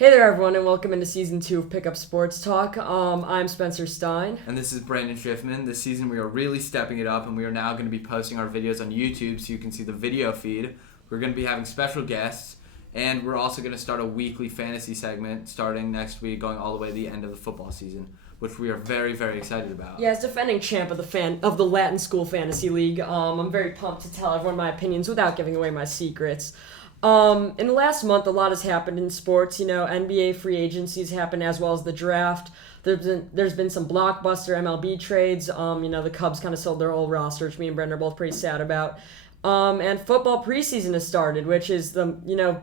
Hey there, everyone, and welcome into Season 2 of Pickup Sports Talk. I'm Spencer Stein. And this is Brandon Schiffman. This season we are really stepping it up, and we are now going to be posting our videos on YouTube so you can see the video feed. We're going to be having special guests, and we're also going to start a weekly fantasy segment starting next week, going all the way to the end of the football season, which we are very, very excited about. Yeah, as defending champ of the Latin School Fantasy League, I'm very pumped to tell everyone my opinions without giving away my secrets. In the last month, a lot has happened in sports. NBA free agencies happened as well as the draft. There's been some blockbuster MLB trades. The Cubs kind of sold their whole roster, which me and Brendan are both pretty sad about. And football preseason has started, which is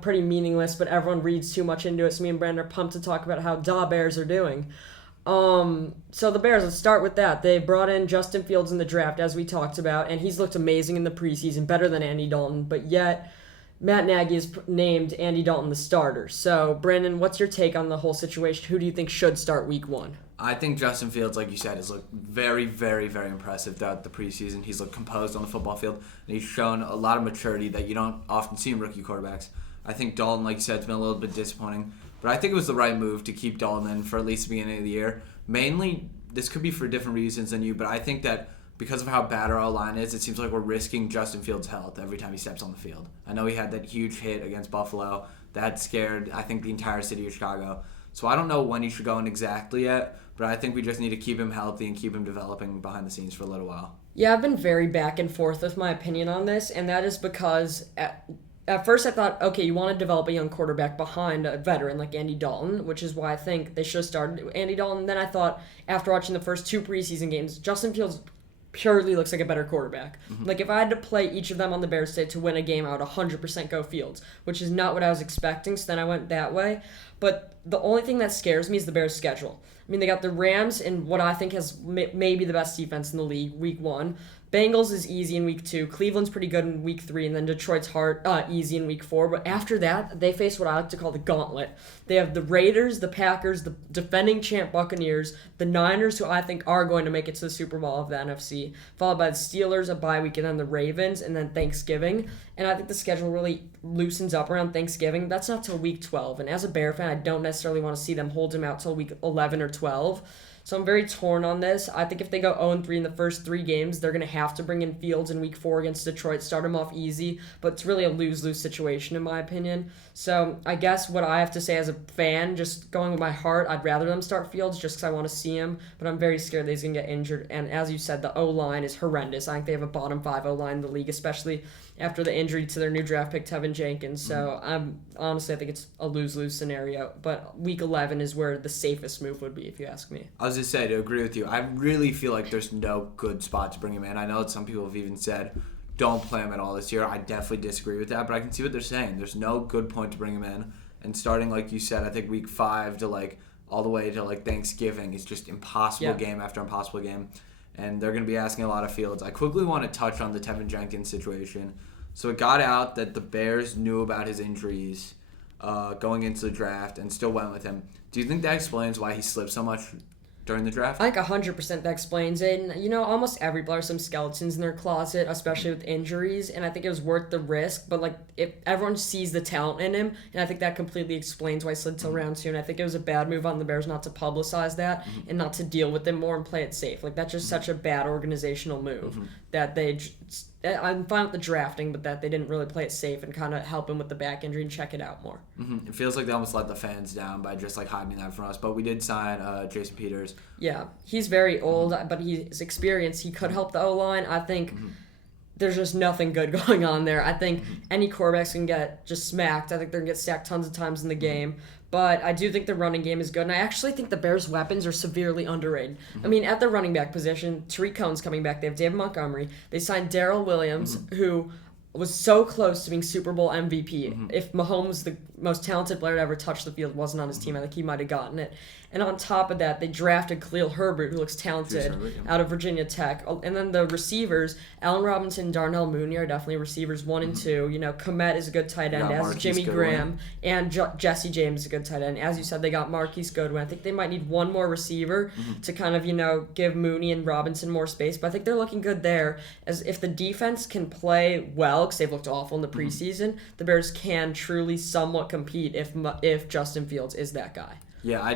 pretty meaningless, but everyone reads too much into it. So me and Brendan are pumped to talk about how Bears are doing. So the Bears, let's start with that. They brought in Justin Fields in the draft, as we talked about, and he's looked amazing in the preseason, better than Andy Dalton, but yet Matt Nagy has named Andy Dalton the starter. So, Brandon, what's your take on the whole situation? Who do you think should start week one? I think Justin Fields, like you said, has looked very, very, very impressive throughout the preseason. He's looked composed on the football field, and he's shown a lot of maturity that you don't often see in rookie quarterbacks. I think Dalton, like you said, has been a little bit disappointing, but I think it was the right move to keep Dalton in for at least the beginning of the year. Mainly, this could be for different reasons than you, but I think that because of how bad our line is, it seems like we're risking Justin Fields' health every time he steps on the field. I know he had that huge hit against Buffalo that scared, I think, the entire city of Chicago. So I don't know when he should go in exactly yet, but I think we just need to keep him healthy and keep him developing behind the scenes for a little while. Yeah, I've been very back and forth with my opinion on this, and that is because at first I thought, okay, you want to develop a young quarterback behind a veteran like Andy Dalton, which is why I think they should have started Andy Dalton. Then I thought, after watching the first two preseason games, Justin Fields purely looks like a better quarterback. Mm-hmm. Like, if I had to play each of them on the Bears today to win a game, I would 100% go Fields, which is not what I was expecting, so then I went that way. But the only thing that scares me is the Bears' schedule. I mean, they got the Rams in what I think has maybe the best defense in the league, week one. Bengals is easy in week 2. Cleveland's pretty good in week 3, and then Detroit's easy in week 4. But after that, they face what I like to call the gauntlet. They have the Raiders, the Packers, the defending champ Buccaneers, the Niners, who I think are going to make it to the Super Bowl of the NFC, followed by the Steelers, a bye week, and then the Ravens, and then Thanksgiving. And I think the schedule really loosens up around Thanksgiving. That's not till week 12. And as a Bear fan, I don't necessarily want to see them hold him out till week 11 or 12. So I'm very torn on this. I think if they go 0-3 in the first 3 games, they're going to have to bring in Fields in week 4 against Detroit, start him off easy, but it's really a lose-lose situation in my opinion. So I guess what I have to say as a fan, just going with my heart, I'd rather them start Fields just because I want to see him, but I'm very scared that he's going to get injured. And as you said, the O-line is horrendous. I think they have a bottom 5 O-line in the league, especially after the injury to their new draft pick, Tevin Jenkins. So I think it's a lose-lose scenario. But week 11 is where the safest move would be, if you ask me. I was just saying, to agree with you, I really feel like there's no good spot to bring him in. I know that some people have even said, don't play him at all this year. I definitely disagree with that, but I can see what they're saying. There's no good point to bring him in. And starting, like you said, I think week 5 to all the way to Thanksgiving is just impossible game after impossible game. And they're going to be asking a lot of Fields. I quickly want to touch on the Tevin Jenkins situation. So it got out that the Bears knew about his injuries going into the draft and still went with him. Do you think that explains why he slipped so much during the draft? I think 100% that explains it. And, almost every player has some skeletons in their closet, especially with injuries, and I think it was worth the risk. But, if everyone sees the talent in him, and I think that completely explains why he slid till round 2. And I think it was a bad move on the Bears not to publicize that and not to deal with them more and play it safe. That's just such a bad organizational move that they I'm fine with the drafting, but that they didn't really play it safe and kind of help him with the back injury and check it out more. It feels like they almost let the fans down by just hiding that from us. But we did sign Jason Peters. Yeah, he's very old, but he's experienced. He could help the O-line. I think there's just nothing good going on there. I think any quarterbacks can get just smacked. I think they're going to get sacked tons of times in the game. But I do think the running game is good, and I actually think the Bears' weapons are severely underrated. I mean, at the running back position, Tariq Cohen's coming back. They have David Montgomery. They signed Darrell Williams, who was so close to being Super Bowl MVP. If Mahomes, the most talented player to ever touch the field, wasn't on his team, I think he might have gotten it. And on top of that, they drafted Khalil Herbert, who looks talented, out of Virginia Tech. And then the receivers, Allen Robinson and Darnell Mooney are definitely receivers 1 and 2. Komet is a good tight end, as is Jimmy Graham. And Jesse James is a good tight end. As you said, they got Marquise Goodwin. I think they might need one more receiver to kind of, give Mooney and Robinson more space. But I think they're looking good there. As if the defense can play well because they've looked awful in the preseason, the Bears can truly somewhat compete if Justin Fields is that guy. Yeah, I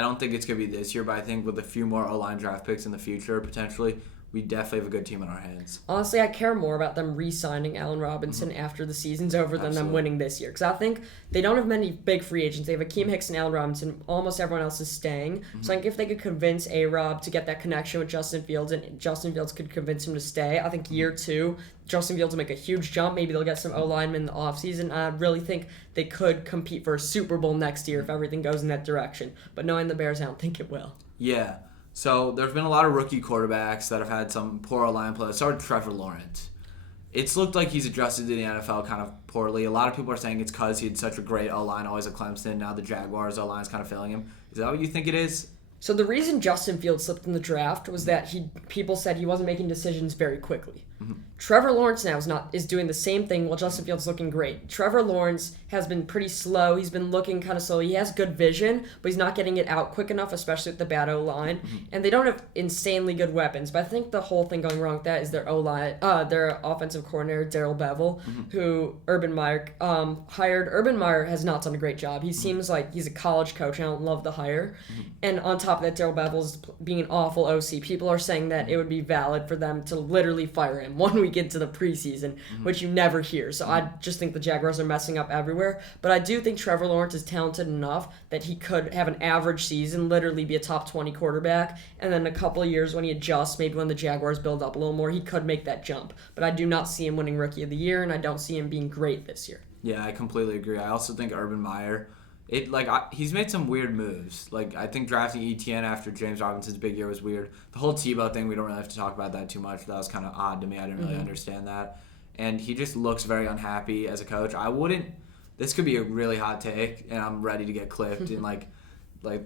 don't think it's going to be this year, but I think with a few more O-line draft picks in the future, potentially, we definitely have a good team on our hands. Honestly, I care more about them re-signing Allen Robinson after the season's over than them winning this year. Because I think they don't have many big free agents. They have Akeem Hicks and Allen Robinson. Almost everyone else is staying. So I think if they could convince A-Rob to get that connection with Justin Fields, and Justin Fields could convince him to stay, I think year 2, Justin Fields will make a huge jump. Maybe they'll get some O-linemen in the offseason. I really think they could compete for a Super Bowl next year if everything goes in that direction. But knowing the Bears, I don't think it will. Yeah. So there's been a lot of rookie quarterbacks that have had some poor line play. So Trevor Lawrence. It's looked like he's adjusted to the NFL kind of poorly. A lot of people are saying it's because he had such a great O-line always at Clemson. Now the Jaguars O-line is kind of failing him. Is that what you think it is? So the reason Justin Fields slipped in the draft was that people said he wasn't making decisions very quickly. Trevor Lawrence now is doing the same thing while Justin Fields is looking great. Trevor Lawrence has been pretty slow. He's been looking kind of slow. He has good vision, but he's not getting it out quick enough, especially with the bad O-line. And they don't have insanely good weapons. But I think the whole thing going wrong with that is their O-line, their offensive coordinator, Darrell Bevel, who Urban Meyer hired. Urban Meyer has not done a great job. He seems like he's a college coach, and I don't love the hire. And on top of that, Darrell Bevel's being an awful OC. People are saying that it would be valid for them to literally fire him 1 week into the preseason, which you never hear. So I just think the Jaguars are messing up everywhere. But I do think Trevor Lawrence is talented enough that he could have an average season, literally be a top 20 quarterback, and then a couple of years when he adjusts, maybe when the Jaguars build up a little more, he could make that jump. But I do not see him winning Rookie of the Year, and I don't see him being great this year. Yeah, I completely agree. I also think Urban Meyer, he's made some weird moves. Like, I think drafting ETN after James Robinson's big year was weird. The whole Tebow thing, we don't really have to talk about that too much. That was kind of odd to me. I didn't really understand that. And he just looks very unhappy as a coach. This could be a really hot take, and I'm ready to get clipped in like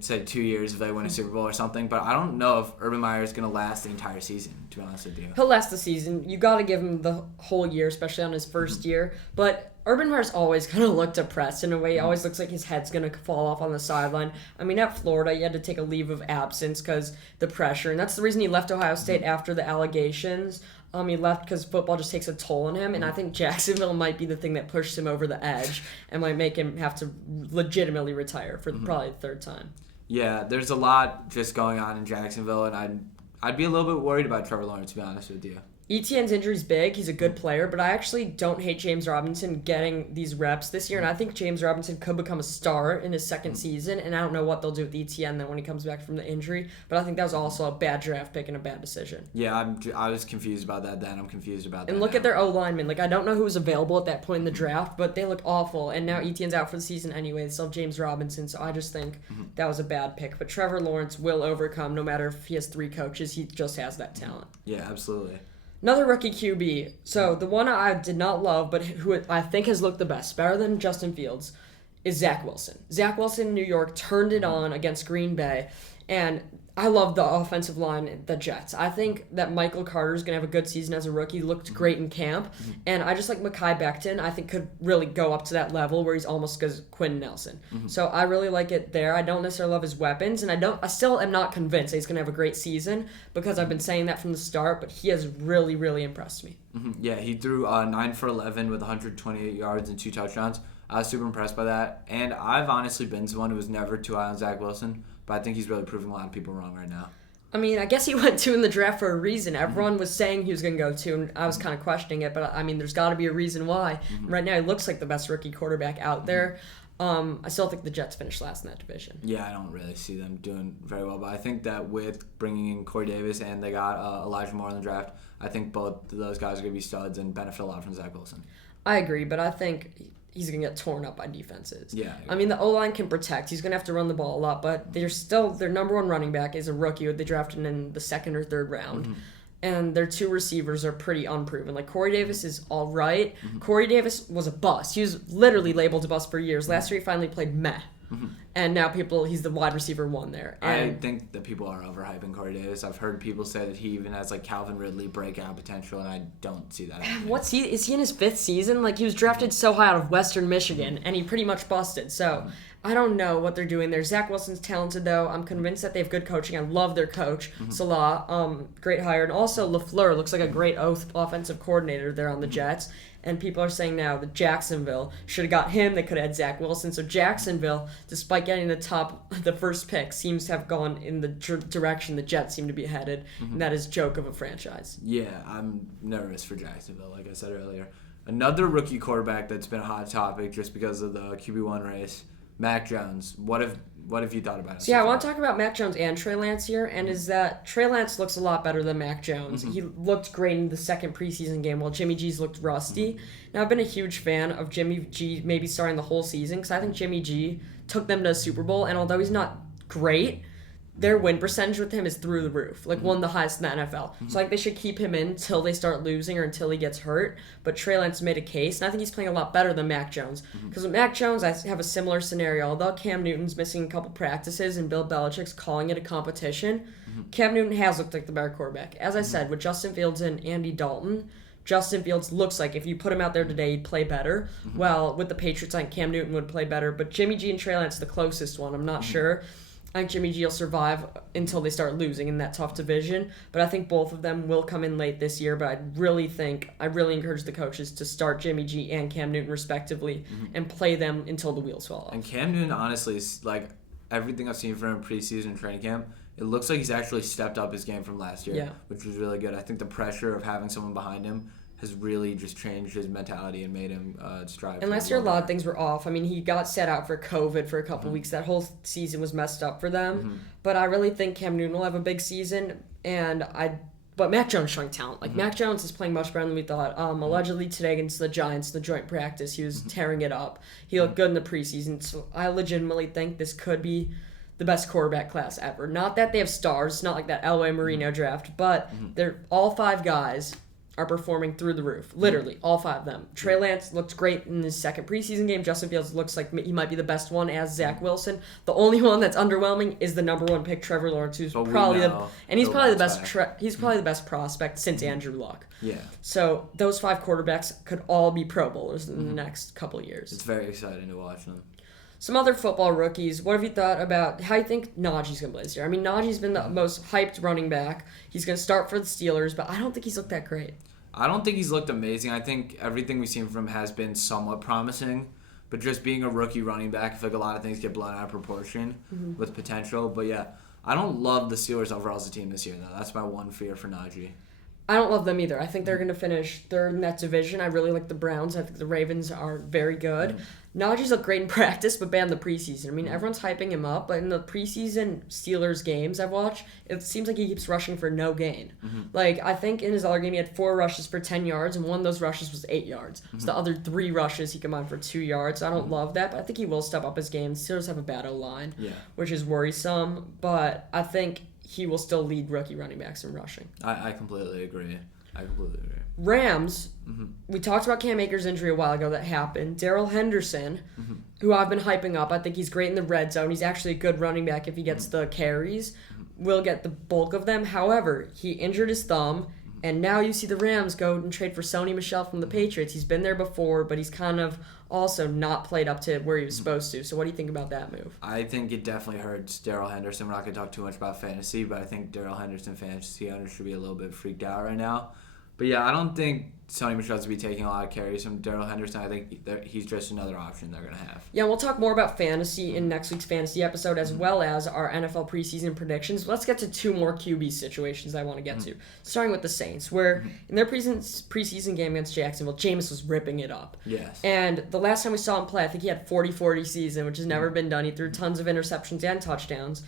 say 2 years if they win a Super Bowl or something. But I don't know if Urban Meyer is going to last the entire season, to be honest with you. He'll last the season. You got to give him the whole year, especially on his first year. But Urban Meyer's always kind of looked depressed in a way. He always looks like his head's going to fall off on the sideline. I mean, at Florida, he had to take a leave of absence because the pressure. And that's the reason he left Ohio State after the allegations. He left because football just takes a toll on him. And I think Jacksonville might be the thing that pushed him over the edge and might make him have to legitimately retire for probably the third time. Yeah, there's a lot just going on in Jacksonville, and I'd be a little bit worried about Trevor Lawrence, to be honest with you. ETN's injury's big. He's a good player, but I actually don't hate James Robinson getting these reps this year, and I think James Robinson could become a star in his second season, and I don't know what they'll do with ETN then when he comes back from the injury, but I think that was also a bad draft pick and a bad decision. Yeah, I was confused about that then. I'm confused about that And look now. at their O-linemen. I don't know who was available at that point in the draft, but they look awful, and now ETN's out for the season anyway. They still have James Robinson, so I just think that was a bad pick. But Trevor Lawrence will overcome no matter if he has 3 coaches. He just has that talent. Yeah, absolutely. Another rookie QB. So the one I did not love, but who I think has looked the best, better than Justin Fields, is Zach Wilson. Zach Wilson in New York turned it on against Green Bay, and I love the offensive line, the Jets. I think that Michael Carter's going to have a good season as a rookie. He looked great in camp. And I just like Mekhi Becton. I think could really go up to that level where he's almost as Quinn Nelson. So I really like it there. I don't necessarily love his weapons. And I still am not convinced that he's going to have a great season because I've been saying that from the start. But he has really, really impressed me. Yeah, he threw 9 for 11 with 128 yards and 2 touchdowns. I was super impressed by that. And I've honestly been someone who was never too high on Zach Wilson. But I think he's really proving a lot of people wrong right now. I mean, I guess he went 2 in the draft for a reason. Everyone was saying he was going to go 2, and I was kind of questioning it. But, I mean, there's got to be a reason why. Right now, he looks like the best rookie quarterback out there. I still think the Jets finished last in that division. Yeah, I don't really see them doing very well. But I think that with bringing in Corey Davis and they got Elijah Moore in the draft, I think both of those guys are going to be studs and benefit a lot from Zach Wilson. I agree, but I think he's going to get torn up by defenses. Yeah. I mean, the O-line can protect. He's going to have to run the ball a lot, but their number 1 running back is a rookie who they drafted in the 2nd or 3rd round. And their 2 receivers are pretty unproven. Corey Davis is all right. Corey Davis was a bust. He was literally labeled a bust for years. Last year he finally played meh. and now he's the wide receiver 1 there. And I think that people are overhyping Corey Davis. I've heard people say that he even has like Calvin Ridley breakout potential, and I don't see that happening. Is he in his 5th season? Like, he was drafted so high out of Western Michigan, and he pretty much busted. So I don't know what they're doing there. Zach Wilson's talented, though. I'm convinced that they have good coaching. I love their coach, Salah. Great hire. And also, LaFleur looks like a great offensive coordinator there on the Jets. And people are saying now that Jacksonville should have got him. They could have had Zach Wilson. So Jacksonville, despite getting the first pick, seems to have gone in the direction the Jets seem to be headed. And that is joke of a franchise. Yeah, I'm nervous for Jacksonville, like I said earlier. Another rookie quarterback that's been a hot topic just because of the QB1 race, Mac Jones. What have you thought about it? So yeah, I want to talk about Mac Jones and Trey Lance here, and is that Trey Lance looks a lot better than Mac Jones. He looked great in the second preseason game, while Jimmy G's looked rusty. Now, I've been a huge fan of Jimmy G maybe starting the whole season, because I think Jimmy G took them to a Super Bowl, and although he's not great, their win percentage with him is through the roof, like one of the highest in the NFL. So like they should keep him in until they start losing or until he gets hurt. But Trey Lance made a case, and I think he's playing a lot better than Mac Jones. Because with Mac Jones, I have a similar scenario. Although Cam Newton's missing a couple practices and Bill Belichick's calling it a competition, Cam Newton has looked like the better quarterback. As I said, with Justin Fields and Andy Dalton, Justin Fields looks like if you put him out there today, he'd play better. Well, with the Patriots, I think Cam Newton would play better. But Jimmy G and Trey Lance, the closest one. I'm not sure. I think Jimmy G will survive until they start losing in that tough division. But I think both of them will come in late this year. But I really encourage the coaches to start Jimmy G and Cam Newton respectively and play them until the wheels fall off. And Cam Newton, honestly, is like everything I've seen from him preseason and training camp, it looks like he's actually stepped up his game from last year, which was really good. I think the pressure of having someone behind him has really just changed his mentality and made him strive. And last year, a lot of things were off. I mean, he got set out for COVID for a couple weeks. That whole season was messed up for them. But I really think Cam Newton will have a big season. But Mac Jones showing talent. Like, Mac Jones is playing much better than we thought. Allegedly today against the Giants, the joint practice, he was tearing it up. He looked good in the preseason. So I legitimately think this could be the best quarterback class ever. Not that they have stars, not like that Elway Marino draft, but they're all 5 guys are performing through the roof. Literally, all 5 of them. Trey Lance looked great in his second preseason game. Justin Fields looks like he might be the best one as Zach Wilson. The only one that's underwhelming is the number 1 pick, Trevor Lawrence, who's probably he's probably the best prospect since Andrew Luck. Yeah. So those 5 quarterbacks could all be Pro Bowlers in the next couple of years. It's very exciting to watch them. Some other football rookies. What have you thought about how you think Najee's going to play this year? I mean, Najee's been the most hyped running back. He's going to start for the Steelers, but I don't think he's looked that great. I don't think he's looked amazing. I think everything we've seen from him has been somewhat promising. But just being a rookie running back, I feel like a lot of things get blown out of proportion with potential. But yeah, I don't love the Steelers overall as a team this year, though. That's my one fear for Najee. I don't love them either. I think they're going to finish third in that division. I really like the Browns. I think the Ravens are very good. Najee's looked great in practice, but bad in the preseason. I mean, everyone's hyping him up, but in the preseason Steelers games I've watched, it seems like he keeps rushing for no gain. Like, I think in his other game he had 4 rushes for 10 yards, and one of those rushes was 8 yards. So the other 3 rushes he combined for 2 yards. I don't love that, but I think he will step up his game. The Steelers have a bad O-line, which is worrisome, but I think he will still lead rookie running backs in rushing. I completely agree. Rams, we talked about Cam Akers' injury a while ago that happened. Darrell Henderson, who I've been hyping up, I think he's great in the red zone. He's actually a good running back if he gets the carries. Will get the bulk of them. However, he injured his thumb, and now you see the Rams go and trade for Sony Michel from the Patriots. He's been there before, but he's kind of also not played up to where he was supposed to. So what do you think about that move? I think it definitely hurts Darrell Henderson. We're not going to talk too much about fantasy, but I think Darrell Henderson fantasy owners should be a little bit freaked out right now. But yeah, I don't think Sony Michel's going to be taking a lot of carries from Darrell Henderson. I think he's just another option they're going to have. Yeah, we'll talk more about fantasy in next week's fantasy episode as well as our NFL preseason predictions. Let's get to 2 more QB situations I want to get to. Starting with the Saints, where in their preseason game against Jacksonville, Jameis was ripping it up. Yes. And the last time we saw him play, I think he had 40-40 season, which has never been done. He threw tons of interceptions and touchdowns.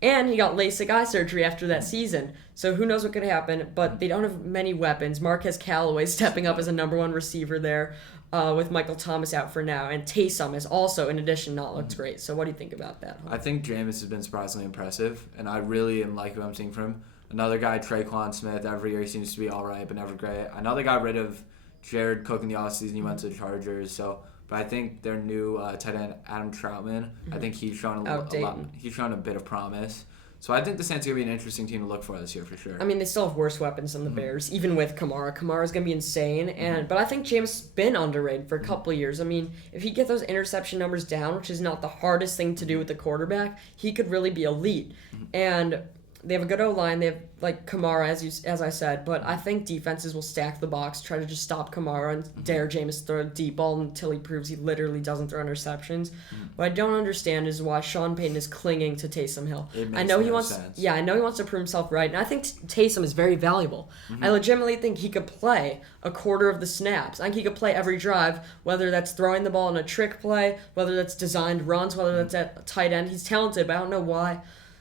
And he got LASIK eye surgery after that season. So who knows what could happen, but they don't have many weapons. Marquez Callaway stepping up as a number 1 receiver there with Michael Thomas out for now. And Taysom has also, in addition, not looked great. So what do you think about that? I think Jameis has been surprisingly impressive, and I really am liking what I'm seeing from him. Another guy, Traquan Smith, every year he seems to be all right, but never great. I know they got rid of Jared Cook in the offseason. He went to the Chargers, so But I think their new tight end, Adam Troutman, I think he's shown a lot. He's shown a bit of promise. So I think the Saints are going to be an interesting team to look for this year for sure. I mean, they still have worse weapons than the Bears, even with Kamara. Kamara's going to be insane. But I think Jameis has been underrated for a couple of years. I mean, if he gets those interception numbers down, which is not the hardest thing to do with the quarterback, he could really be elite. And they have a good O-line. They have, like, Kamara, as I said. But I think defenses will stack the box, try to just stop Kamara and dare Jameis throw a deep ball until he proves he literally doesn't throw interceptions. What I don't understand is why Sean Payton is clinging to Taysom Hill. I know he wants to prove himself right. And I think Taysom is very valuable. I legitimately think he could play a quarter of the snaps. I think he could play every drive, whether that's throwing the ball in a trick play, whether that's designed runs, whether that's at tight end. He's talented, but I don't know why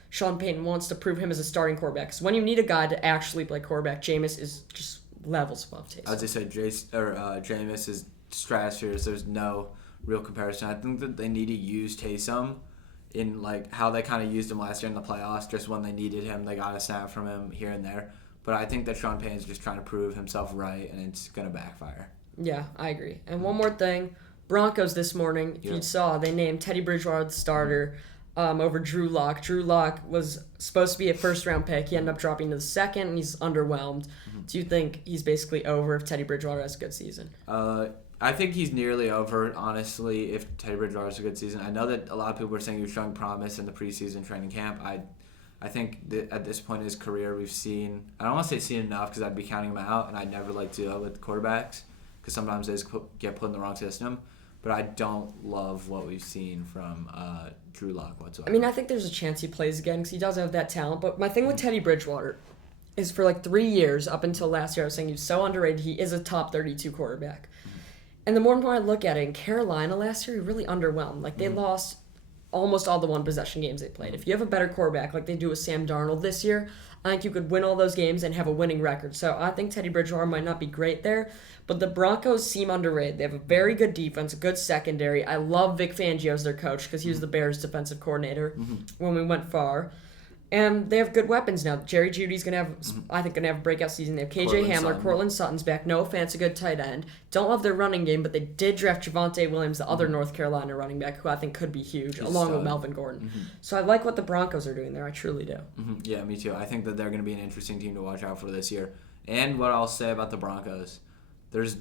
Sean Payton wants to prove him as a starting quarterback. So when you need a guy to actually play quarterback, Jameis is just levels above Taysom. As I said, Jameis is stratospheres. There's no real comparison. I think that they need to use Taysom in like how they kind of used him last year in the playoffs. Just when they needed him, they got a snap from him here and there. But I think that Sean Payton's just trying to prove himself right, and it's going to backfire. Yeah, I agree. And one more thing. Broncos this morning, if you saw, they named Teddy Bridgewater the starter over Drew Lock. Drew Lock was supposed to be a first-round pick. He ended up dropping to the second, and he's underwhelmed. Do you think he's basically over if Teddy Bridgewater has a good season? I think he's nearly over, honestly, if Teddy Bridgewater has a good season. I know that a lot of people were saying he was showing promise in the preseason training camp. I think that at this point in his career, we've seen, I don't want to say seen enough because I'd be counting him out, and I'd never like to do that with quarterbacks because sometimes they just get put in the wrong system. But I don't love what we've seen from Drew Lock whatsoever. I mean, I think there's a chance he plays again because he does have that talent. But my thing with Teddy Bridgewater is for like 3 years, up until last year, I was saying he's so underrated. He is a top 32 quarterback. And the more and more I look at it, in Carolina last year, he really underwhelmed. Like, they lost almost all the one-possession games they played. If you have a better quarterback like they do with Sam Darnold this year, I think you could win all those games and have a winning record. So I think Teddy Bridgewater might not be great there, but the Broncos seem underrated. They have a very good defense, a good secondary. I love Vic Fangio as their coach because he was the Bears' defensive coordinator when we went far. And they have good weapons now. Jerry Jeudy's going to have, I think, a breakout season. They have KJ Hamler, Cortland Sutton's back. Noah Fant's a good tight end. Don't love their running game, but they did draft Javonte Williams, the other North Carolina running back, who I think could be huge, along with Melvin Gordon. So I like what the Broncos are doing there. I truly do. Yeah, me too. I think that they're going to be an interesting team to watch out for this year. And what I'll say about the Broncos, there's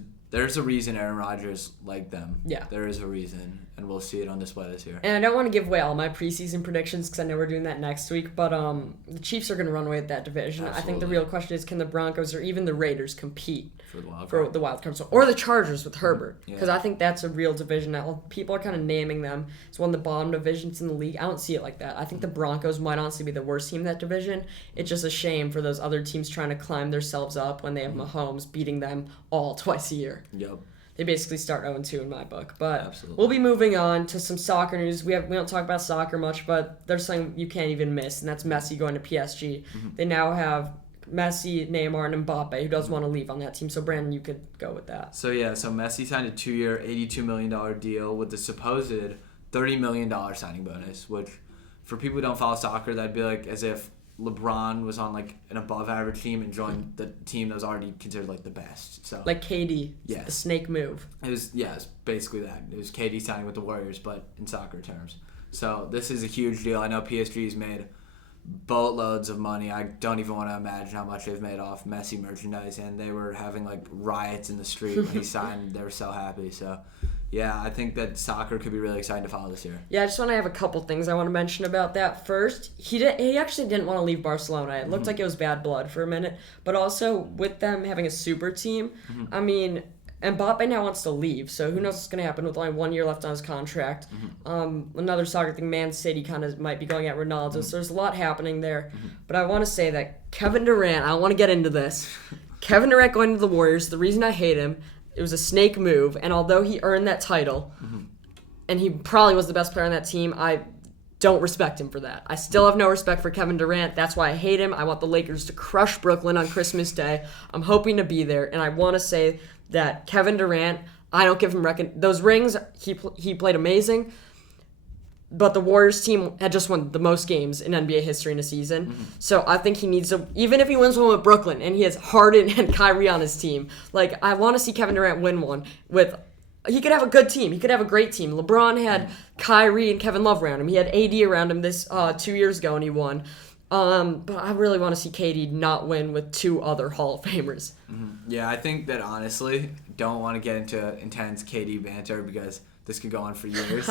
a reason Aaron Rodgers liked them. Yeah. There is a reason, and we'll see it on display this year. And I don't want to give away all my preseason predictions because I know we're doing that next week, but the Chiefs are going to run away with that division. Absolutely. I think the real question is, can the Broncos or even the Raiders compete for the wild card? Or the Chargers with Herbert, because I think that's a real division now. People are kind of naming them. It's one of the bottom divisions in the league. I don't see it like that. I think the Broncos might honestly be the worst team in that division. It's just a shame for those other teams trying to climb themselves up when they have Mahomes beating them all twice a year. Yep. They basically start 0-2 in my book. But Absolutely. We'll be moving on to some soccer news. We don't talk about soccer much, but there's something you can't even miss, and that's Messi going to PSG. They now have Messi, Neymar, and Mbappe, who does want to leave on that team. So, Brandon, you could go with that. So Messi signed a 2-year, $82 million deal with the supposed $30 million signing bonus, which for people who don't follow soccer, that'd be like as if LeBron was on like an above average team and joined the team that was already considered like the best. So like KD, yes. The snake move. It was basically that. It was KD signing with the Warriors, but in soccer terms. So this is a huge deal. I know PSG's made boatloads of money. I don't even want to imagine how much they've made off Messi merchandise, and they were having like riots in the street when he signed. They were so happy. So yeah, I think that soccer could be really exciting to follow this year. Yeah, I just want to have a couple things I want to mention about that. First, he actually didn't want to leave Barcelona. It looked like it was bad blood for a minute. But also, with them having a super team, I mean, Mbappe now wants to leave, so who knows what's going to happen with only 1 year left on his contract. Another soccer thing, Man City kind of might be going at Ronaldo, so there's a lot happening there. But I want to say that Kevin Durant, I want to get into this. Kevin Durant going to the Warriors, the reason I hate him, it was a snake move, and although he earned that title, and he probably was the best player on that team, I don't respect him for that. I still have no respect for Kevin Durant. That's why I hate him. I want the Lakers to crush Brooklyn on Christmas Day. I'm hoping to be there, and I want to say that Kevin Durant, I don't give him those rings. He played amazing, but the Warriors team had just won the most games in NBA history in a season. So I think he needs to, even if he wins one with Brooklyn and he has Harden and Kyrie on his team, like I want to see Kevin Durant win one with he could have a good team. He could have a great team. LeBron had Kyrie and Kevin Love around him. He had AD around him this 2 years ago, and he won. But I really want to see KD not win with 2 other Hall of Famers. Mm-hmm. Yeah, I think that honestly, don't want to get into intense KD banter because this could go on for years.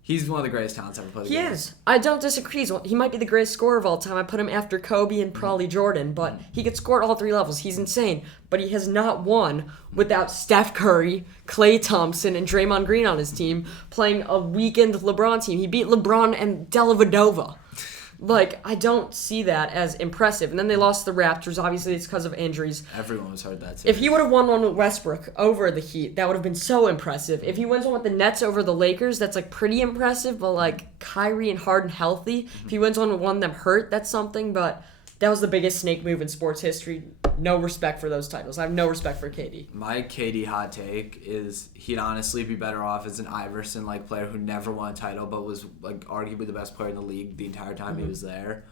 He's one of the greatest talents ever played. He is. I don't disagree. He might be the greatest scorer of all time. I put him after Kobe and probably Jordan, but he could score at all 3 levels. He's insane. But he has not won without Steph Curry, Klay Thompson, and Draymond Green on his team playing a weakened LeBron team. He beat LeBron and Dellavedova. I don't see that as impressive. And then they lost the Raptors. Obviously, it's because of injuries. Everyone was heard that. If he would have won one with Westbrook over the Heat, that would have been so impressive. If he wins one with the Nets over the Lakers, that's, pretty impressive. But, Kyrie and Harden healthy. If he wins one with one of them hurt, that's something. But that was the biggest snake move in sports history. No respect for those titles. I have no respect for KD. My KD hot take is he'd honestly be better off as an Iverson-like player who never won a title but was arguably the best player in the league the entire time he was there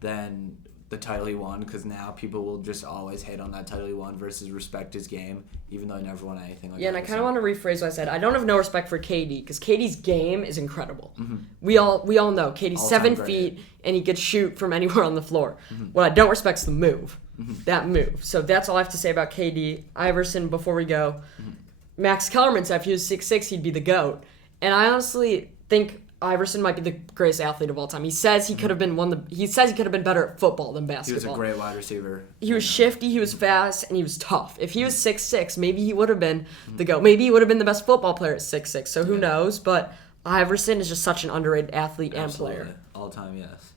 than the title he won, because now people will just always hate on that title he won versus respect his game, even though he never won anything like that. Yeah, and I kind of want to rephrase what I said. I don't have no respect for KD because KD's game is incredible. Mm-hmm. We all know KD's 7 feet and he could shoot from anywhere on the floor. Mm-hmm. What I don't respect is the move. Mm-hmm. That move. So that's all I have to say about KD. Iverson, before we go, Max Kellerman said if he was 6'6", he'd be the GOAT. And I honestly think Iverson might be the greatest athlete of all time. He says he could have been he says he could have been better at football than basketball. He was a great wide receiver. He was shifty, he was fast, and he was tough. If he was 6'6", maybe he would have been the GOAT. Maybe he would have been the best football player at 6'6", so who knows? But Iverson is just such an underrated athlete and player. All time, yes.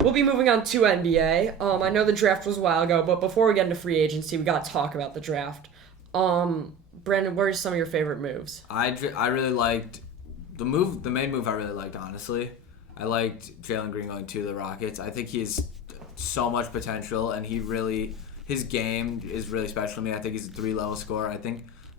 We'll be moving on to NBA. I know the draft was a while ago, but before we get into free agency, we got to talk about the draft. Brandon, what are some of your favorite moves? I really liked the main move I really liked, honestly. I liked Jalen Green going to the Rockets. I think he has so much potential, and his game is really special to me. I think he's a 3-level scorer.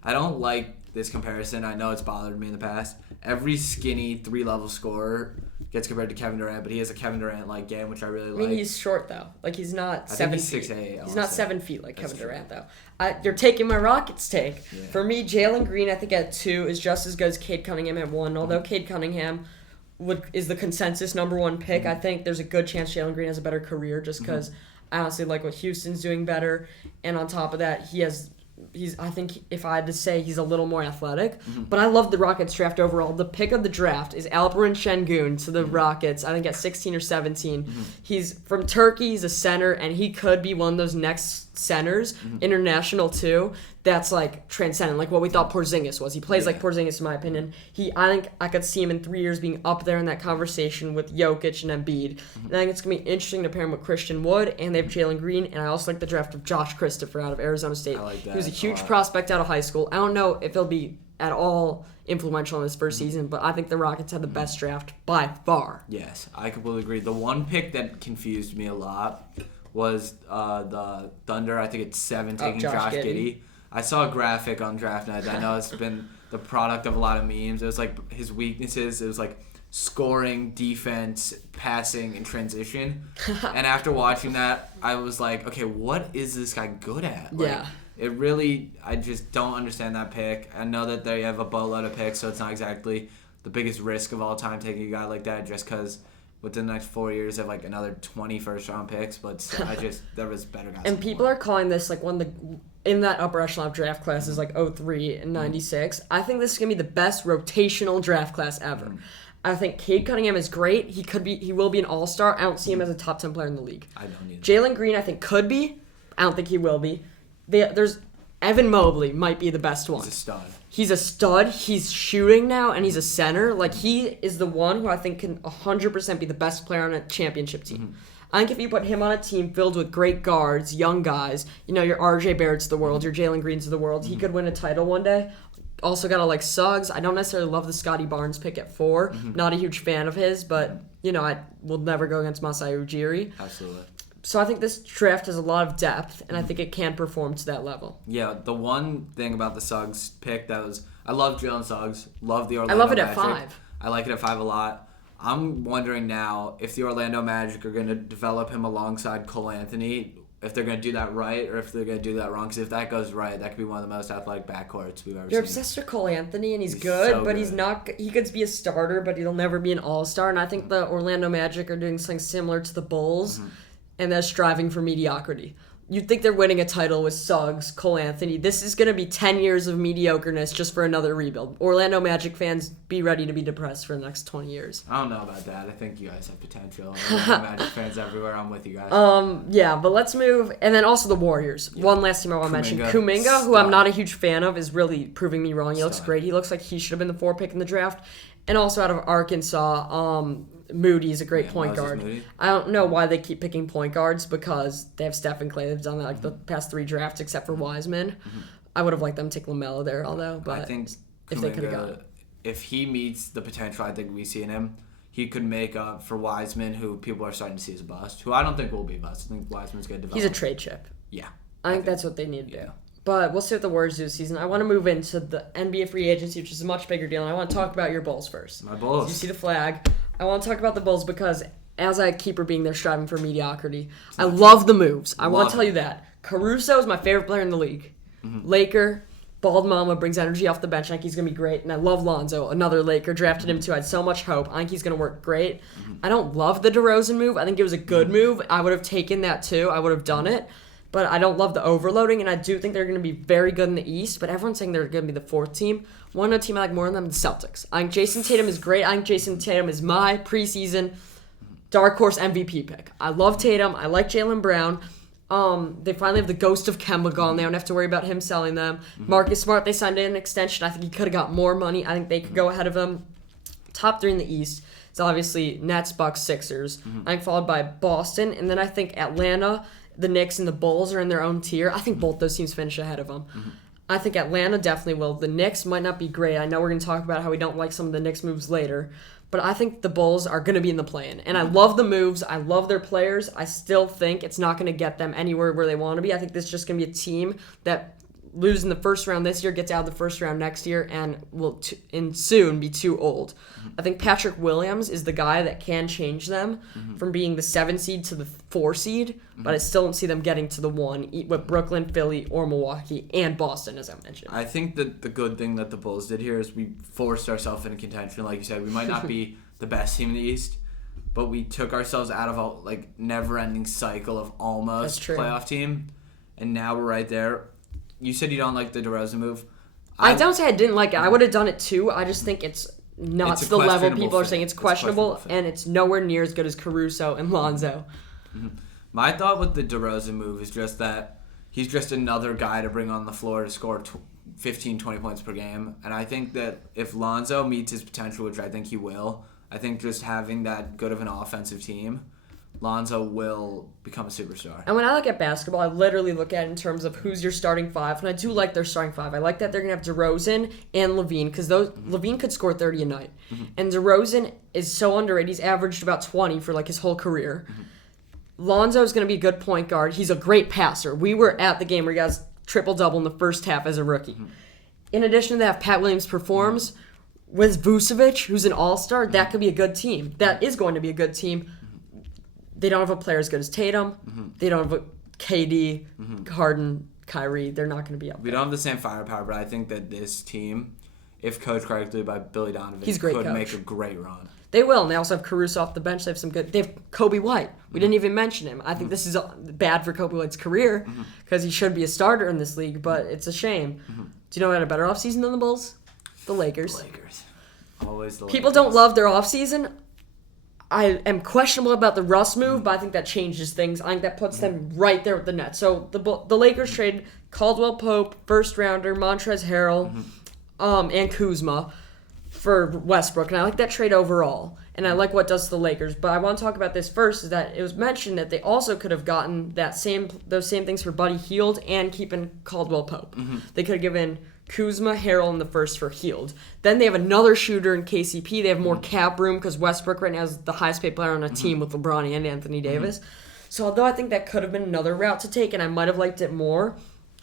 I don't like this comparison. I know it's bothered me in the past. Every skinny 3-level scorer gets compared to Kevin Durant, but he has a Kevin Durant-like game, which I really like. I mean, he's short, though. He's not 7 feet. 6'8". He's not 7 feet like Kevin Durant, though. You're taking my Rockets take. Yeah. For me, Jalen Green, I think at 2 is just as good as Cade Cunningham at 1. Although Cade Cunningham is the consensus number 1 pick, I think there's a good chance Jalen Green has a better career just because I honestly like what Houston's doing better. And on top of that, I think if I had to say, he's a little more athletic. But I love the Rockets draft overall. The pick of the draft is Alperen Şengün to the Rockets, I think at 16 or 17. He's from Turkey. He's a center, and he could be one of those next centers, international too, that's transcendent, like what we thought Porzingis was. He plays like Porzingis in my opinion. I think I could see him in 3 years being up there in that conversation with Jokic and Embiid. And I think it's going to be interesting to pair him with Christian Wood, and they have Jalen Green, and I also like the draft of Josh Christopher out of Arizona State. I like that. He was a huge prospect out of high school. I don't know if he'll be at all influential in his first season, but I think the Rockets had the best draft by far. Yes, I completely agree. The one pick that confused me a lot was the Thunder. I think it's 7 taking Josh Giddey. I saw a graphic on draft night. I know it's been the product of a lot of memes. It was his weaknesses. It was scoring, defense, passing, and transition. And after watching that, I was like, okay, what is this guy good at? I just don't understand that pick. I know that they have a boatload of picks, so it's not exactly the biggest risk of all time taking a guy like that just because within the next 4 years they have another 20 first-round picks. But there was better guys. And people are calling this one of the in that upper echelon of draft classes 03 and 96. I think this is going to be the best rotational draft class ever. I think Cade Cunningham is great. He will be an all-star. I don't see him as a top 10 player in the league. I don't either. Jalen Green, I think, could be. I don't think he will be. There's Evan Mobley might be the best one. He's a stud. He's shooting now, and he's a center. He is the one who I think can 100% be the best player on a championship team. I think if you put him on a team filled with great guards, young guys, your RJ Barrett's of the world, your Jalen Green's of the world, he could win a title one day. Also got to like Suggs. I don't necessarily love the Scotty Barnes pick at 4. Not a huge fan of his, but, I will never go against Masai Ujiri. Absolutely. So I think this draft has a lot of depth, and I think it can perform to that level. Yeah, the one thing about the Suggs pick I love Jalen Suggs, love the Orlando Magic. I love it Magic. at 5. I like it at 5 a lot. I'm wondering now if the Orlando Magic are going to develop him alongside Cole Anthony if they're going to do that right or if they're going to do that wrong. Because if that goes right, that could be one of the most athletic backcourts we've ever You're seen. obsessed with Cole Anthony, and he's good, so but good. he's not. He could be a starter, but he'll never be an all-star. And I think the Orlando Magic are doing something similar to the Bulls, and they're striving for mediocrity. You'd think they're winning a title with Suggs, Cole Anthony. This is going to be 10 years of mediocreness just for another rebuild. Orlando Magic fans, be ready to be depressed for the next 20 years. I don't know about that. I think you guys have potential. Orlando Magic fans everywhere. I'm with you guys. Yeah, but let's move. And then also the Warriors. Yeah. One last team I want to mention. Kuminga, who I'm not a huge fan of, is really proving me wrong. He looks great. He looks like he should have been the 4 pick in the draft. And also out of Arkansas, Moody is a great point guard. Moody. I don't know why they keep picking point guards because they have Steph and Clay. They've done that like the past 3 drafts except for Wiseman. I would have liked them to take LaMelo there, although. But I think if they could have got it. If he meets the potential I think we see in him, he could make up for Wiseman, who people are starting to see as a bust, who I don't think will be a bust. I think Wiseman's going to develop. He's a trade chip. Yeah. I think that's what they need to do. But we'll see what the Warriors do this season. I want to move into the NBA free agency, which is a much bigger deal, and I want to talk about your Bulls first. My Bulls. You see the flag. I want to talk about the Bulls because as a keeper being there striving for mediocrity, I love the moves. I want to tell you that. Caruso is my favorite player in the league. Laker, bald mama, brings energy off the bench. I think he's going to be great. And I love Lonzo, another Laker. Drafted him too. I had so much hope. I think he's going to work great. I don't love the DeRozan move. I think it was a good move. I would have taken that too. I would have done it. But I don't love the overloading, and I do think they're going to be very good in the East, but everyone's saying they're going to be the 4th team. One other team I like more than them is the Celtics. I think Jason Tatum is great. I think Jason Tatum is my preseason dark horse MVP pick. I love Tatum. I like Jaylen Brown. They finally have the ghost of Kemba gone. They don't have to worry about him selling them. Marcus Smart, they signed an extension. I think he could have got more money. I think they could go ahead of them. Top 3 in the East is obviously Nets, Bucks, Sixers. I think followed by Boston, and then I think Atlanta, the Knicks, and the Bulls are in their own tier. I think both those teams finish ahead of them. I think Atlanta definitely will. The Knicks might not be great. I know we're going to talk about how we don't like some of the Knicks moves later, but I think the Bulls are going to be in the play-in. And I love the moves. I love their players. I still think it's not going to get them anywhere where they want to be. I think this is just going to be a team that loses in the first round this year, gets out of the first round next year, and will soon be too old. I think Patrick Williams is the guy that can change them from being the 7 seed to the 4 seed, but I still don't see them getting to the 1 with Brooklyn, Philly, or Milwaukee, and Boston, as I mentioned. I think that the good thing that the Bulls did here is we forced ourselves into contention. Like you said, we might not be the best team in the East, but we took ourselves out of a never-ending cycle of almost playoff team, and now we're right there. You said you don't like the DeRozan move. I don't say I didn't like it. I would have done it too. I just think it's not to the level people are saying. It's questionable, and it's nowhere near as good as Caruso and Lonzo. My thought with the DeRozan move is just that he's just another guy to bring on the floor to score 15, 20 points per game. And I think that if Lonzo meets his potential, which I think he will, I think just having that good of an offensive team, Lonzo will become a superstar. And when I look at basketball, I literally look at it in terms of who's your starting 5, and I do like their starting 5. I like that they're going to have DeRozan and LaVine, because LaVine could score 30 a night. And DeRozan is so underrated. He's averaged about 20 for his whole career. Lonzo is going to be a good point guard. He's a great passer. We were at the game where he got triple-double in the first half as a rookie. In addition to that, Pat Williams performs with Vucevic, who's an all-star. That could be a good team. That is going to be a good team. They don't have a player as good as Tatum. They don't have a KD, Harden, Kyrie. They're not going to be up there. We don't have the same firepower, but I think that this team, if coached correctly by Billy Donovan, could make a great run. They will, and they also have Caruso off the bench. They have some good. They have Kobe White. We didn't even mention him. I think this is bad for Kobe White's career because he should be a starter in this league, but it's a shame. Do you know who had a better offseason than the Bulls? The Lakers. Always the Lakers. People don't love their offseason. I am questionable about the Russ move, but I think that changes things. I think that puts them right there with the Nets. So the Lakers trade Caldwell Pope, first rounder, Montrezl Harrell, and Kuzma for Westbrook, and I like that trade overall. And I like what it does to the Lakers. But I want to talk about this first, is that it was mentioned that they also could have gotten those same things for Buddy Hield and keeping Caldwell Pope. They could have given Kuzma, Harrell in the first for Hield. Then they have another shooter in KCP. They have more cap room because Westbrook right now is the highest paid player on a team with LeBron and Anthony Davis. So although I think that could have been another route to take and I might have liked it more,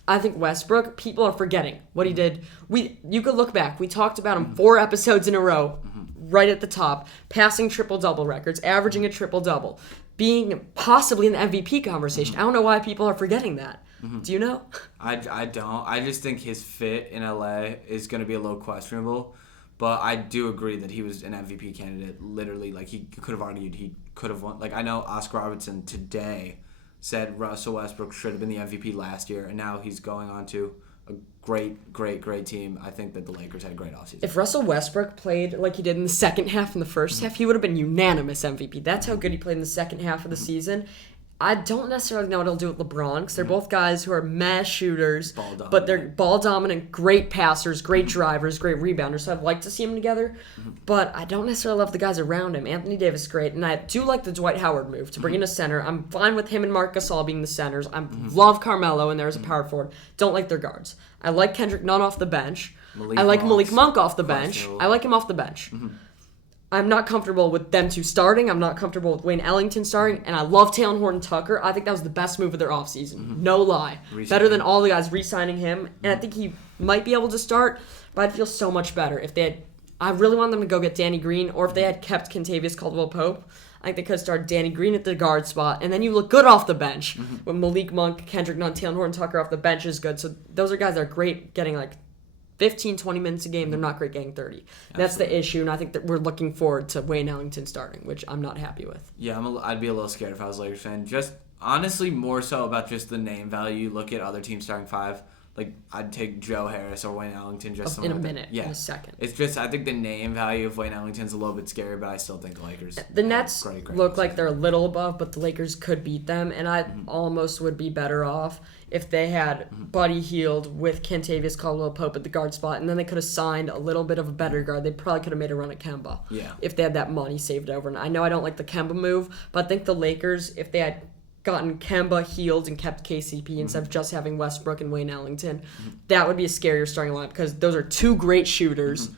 I think Westbrook, people are forgetting what he did. You could look back. We talked about him 4 episodes in a row. right at the top, passing triple-double records, averaging a triple-double, being possibly in the MVP conversation. I don't know why people are forgetting that. Do you know? I don't. I just think his fit in LA is going to be a little questionable. But I do agree that he was an MVP candidate. Literally, like, he could have argued he could have won. Like, I know Oscar Robertson today said Russell Westbrook should have been the MVP last year, and now he's going on to a great team. I think that the Lakers had a great offseason. If Russell Westbrook played like he did in the second half and the first half, he would have been unanimous MVP. That's how good he played in the second half of the season. I don't necessarily know what he'll do with LeBron because they're both guys who are mass shooters, but they're ball dominant, great passers, great drivers, great rebounders. So I'd like to see them together, but I don't necessarily love the guys around him. Anthony Davis is great, and I do like the Dwight Howard move to bring in a center. I'm fine with him and Marc Gasol being the centers. I love Carmelo in there as a power forward. Don't like their guards. I like Kendrick Nunn off the bench. I like Malik Monk off the bench. I like him off the bench. I'm not comfortable with them two starting. I'm not comfortable with Wayne Ellington starting. And I love Taylor Horton-Tucker. I think that was the best move of their offseason. No lie. Better than all the guys re-signing him. And I think he might be able to start, but I'd feel so much better if they had... I really want them to go get Danny Green, or if they had kept Kentavious Caldwell-Pope. I think they could have started Danny Green at the guard spot, and then you look good off the bench. With Malik Monk, Kendrick Nunn, Taylor Horton-Tucker off the bench is good. So those are guys that are great getting like 15, 20 minutes a game. They're not great getting 30. That's the issue, and I think that we're looking forward to Wayne Ellington starting, which I'm not happy with. Yeah, I'd be a little scared if I was a Lakers fan. Just honestly, more so about just the name value. Look at other teams starting five. Like, I'd take Joe Harris or Wayne Ellington just in a minute, in a second. It's just, I think the name value of Wayne Ellington's a little bit scary, but I still think the Lakers. The Nets look like they're a little above, but the Lakers could beat them, and I almost would be better off if they had Buddy Hield with Kentavious Caldwell-Pope at the guard spot, and then they could have signed a little bit of a better guard. They probably could have made a run at Kemba if they had that money saved over. And I know I don't like the Kemba move, but I think the Lakers, if they had gotten Kemba, Hield, and kept KCP instead of just having Westbrook and Wayne Ellington, that would be a scarier starting lineup because those are two great shooters.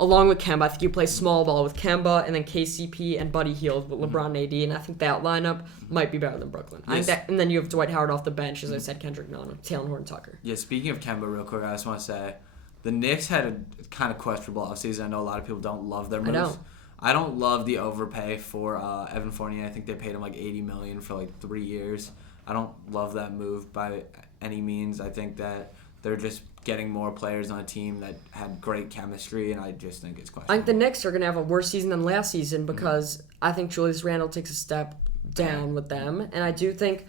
Along with Kemba, I think you play small ball with Kemba and then KCP and Buddy Hield with LeBron and AD, and I think that lineup might be better than Brooklyn. Yes. And then you have Dwight Howard off the bench, as I said, Kendrick Nunn, Taylor Horton-Tucker. Yeah, speaking of Kemba real quick, I just want to say the Knicks had a kind of questionable offseason. I know a lot of people don't love their moves. I don't love the overpay for Evan Fournier. I think they paid him like $80 million for like 3 years. I don't love that move by any means. I think that they're just getting more players on a team that had great chemistry, and I just think it's questionable. I think the Knicks are going to have a worse season than last season because I think Julius Randle takes a step down with them, and I do think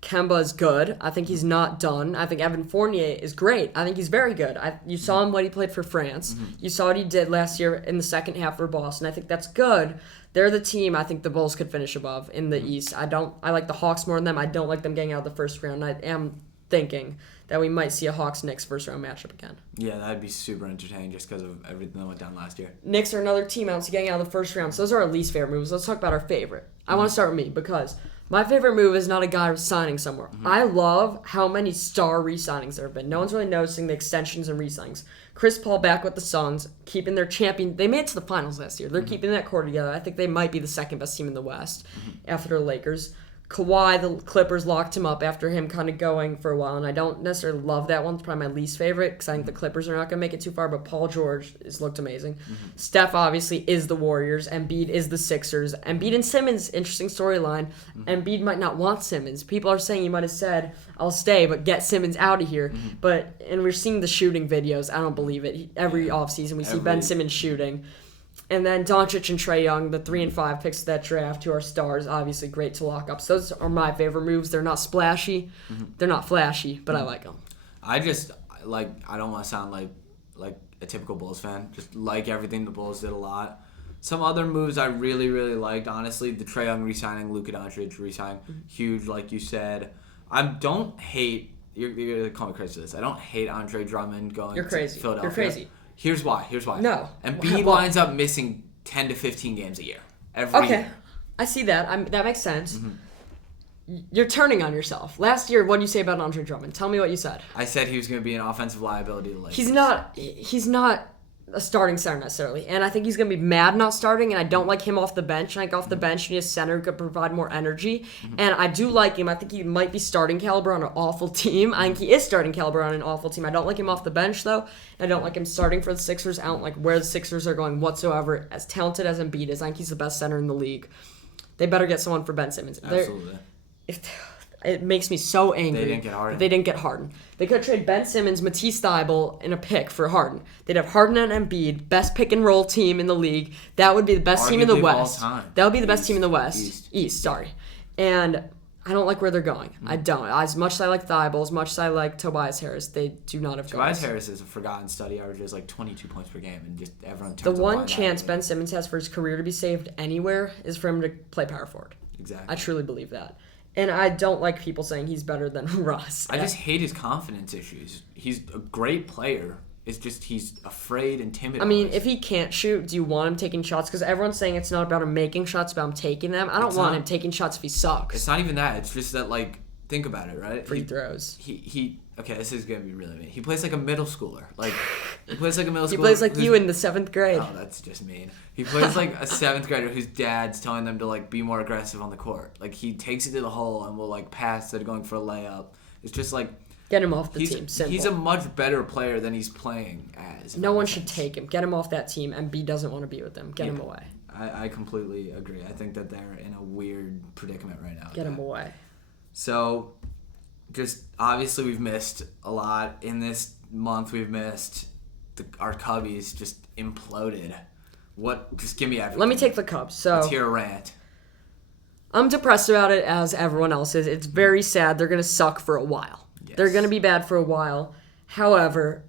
Kemba is good. I think he's not done. I think Evan Fournier is great. I think he's very good. You saw him when he played for France. You saw what he did last year in the second half for Boston. I think that's good. They're the team I think the Bulls could finish above in the East. I like the Hawks more than them. I don't like them getting out of the first round. I am thinking that we might see a Hawks-Knicks first-round matchup again. Yeah, that would be super entertaining just because of everything that went down last year. Knicks are another team I don't see getting out of the first round, so those are our least favorite moves. Let's talk about our favorite. I want to start with me because my favorite move is not a guy signing somewhere. I love how many star re-signings there have been. No one's really noticing the extensions and re-signings. Chris Paul back with the Suns, keeping their champion. They made it to the finals last year. They're keeping that core together. I think they might be the second best team in the West after the Lakers. Kawhi, the Clippers locked him up after him kind of going for a while, and I don't necessarily love that one. It's probably my least favorite because I think the Clippers are not going to make it too far, but Paul George has looked amazing. Steph, obviously, is the Warriors. Embiid is the Sixers. Embiid and Simmons, interesting storyline. Embiid might not want Simmons. People are saying he might have said, I'll stay, but get Simmons out of here. And we're seeing the shooting videos. I don't believe it. Every offseason, we see Ben Simmons shooting. And then Doncic and Trae Young, the 3 and 5 picks of that draft, who are stars, obviously great to lock up. So those are my favorite moves. They're not splashy, they're not flashy, but I like them. I just I don't want to sound like a typical Bulls fan. Just like everything the Bulls did a lot. Some other moves I really liked, honestly, the Trae Young re-signing, Luka Doncic re-signing, huge, like you said. I don't hate. You're gonna call me crazy for this. I don't hate Andre Drummond going to Philadelphia. You're crazy. Here's why. No. Embiid winds up missing 10 to 15 games a year. Every year. I see that. That makes sense. You're turning on yourself. Last year, what did you say about Andre Drummond? Tell me what you said. I said he was going to be an offensive liability to the Lakers. He's not a starting center necessarily. And I think he's going to be mad not starting, and I don't like him off the bench. I think off the bench, you need a center who could provide more energy. And I do like him. I think he might be starting caliber on an awful team. I think he is starting caliber on an awful team. I don't like him off the bench, though. I don't like him starting for the Sixers. I don't like where the Sixers are going whatsoever. As talented as Embiid is, I think he's the best center in the league. They better get someone for Ben Simmons. Absolutely. It makes me so angry. They didn't get Harden. They didn't get Harden. They could trade Ben Simmons, Matisse Thybulle, and a pick for Harden. They'd have Harden and Embiid, best pick and roll team in the league. That would be the best team in the Arguably of all West. time. That would be the best team in the West. East. Sorry. And I don't like where they're going. I don't. As much as I like Thybulle, as much as I like Tobias Harris, they do not have Tobias guards. Harris is a forgotten study, averages like 22 points per game, and just everyone The turns one chance Ben Simmons has for his career to be saved anywhere is for him to play power forward. Exactly. I truly believe that. And I don't like people saying he's better than Russ. I just hate his confidence issues. He's a great player. It's just he's afraid and timid. I mean, if he can't shoot, do you want him taking shots? Because everyone's saying it's not about him making shots, about him taking them. I don't want him taking shots if he sucks. It's not even that. It's just that, like, think about it, right? Free throws. Okay, this is going to be really mean. He plays like a middle schooler. Like, he plays like a middle schooler. He plays like you in the 7th grade. Oh, that's just mean. He plays like a 7th grader whose dad's telling them to, like, be more aggressive on the court. Like, he takes it to the hole and will, like, pass instead of going for a layup. It's just, like... Get him off the team. Simple. He's a much better player than he's playing as. No one should take him. Get him off that team. Embiid doesn't want to be with them. Get him away. I completely agree. I think that they're in a weird predicament right now. Get him away. So... just obviously we've missed a lot in this month. We've missed our Cubbies just imploded. Just give me everything. Let me take the Cubs. So let's hear a rant. I'm depressed about it as everyone else is. It's very sad. They're gonna suck for a while. Yes. They're gonna be bad for a while. However,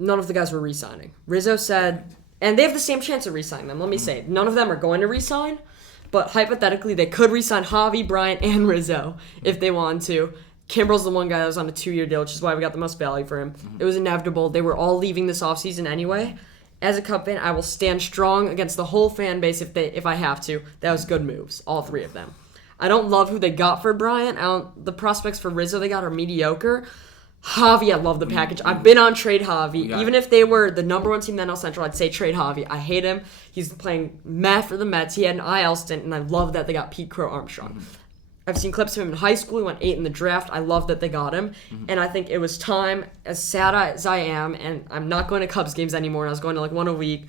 none of the guys were re-signing. Rizzo said, and they have the same chance of re-signing them. Let me say, none of them are going to re-sign, but hypothetically they could re-sign Javi, Bryant, and Rizzo if they wanted to. Kimbrel's the one guy that was on a 2-year deal, which is why we got the most value for him. It was inevitable. They were all leaving this offseason anyway. As a Cub fan, I will stand strong against the whole fan base if I have to. That was good moves, all three of them. I don't love who they got for Bryant. The prospects for Rizzo they got are mediocre. Javi, I love the package. I've been on trade Javi. Even if they were the number one team in the NL Central, I'd say trade Javi. I hate him. He's playing mad for the Mets. He had an IL stint, and I love that they got Pete Crow Armstrong. I've seen clips of him in high school. He went 8 in the draft. I love that they got him. And I think it was time, as sad as I am, and I'm not going to Cubs games anymore, and I was going to like one a week.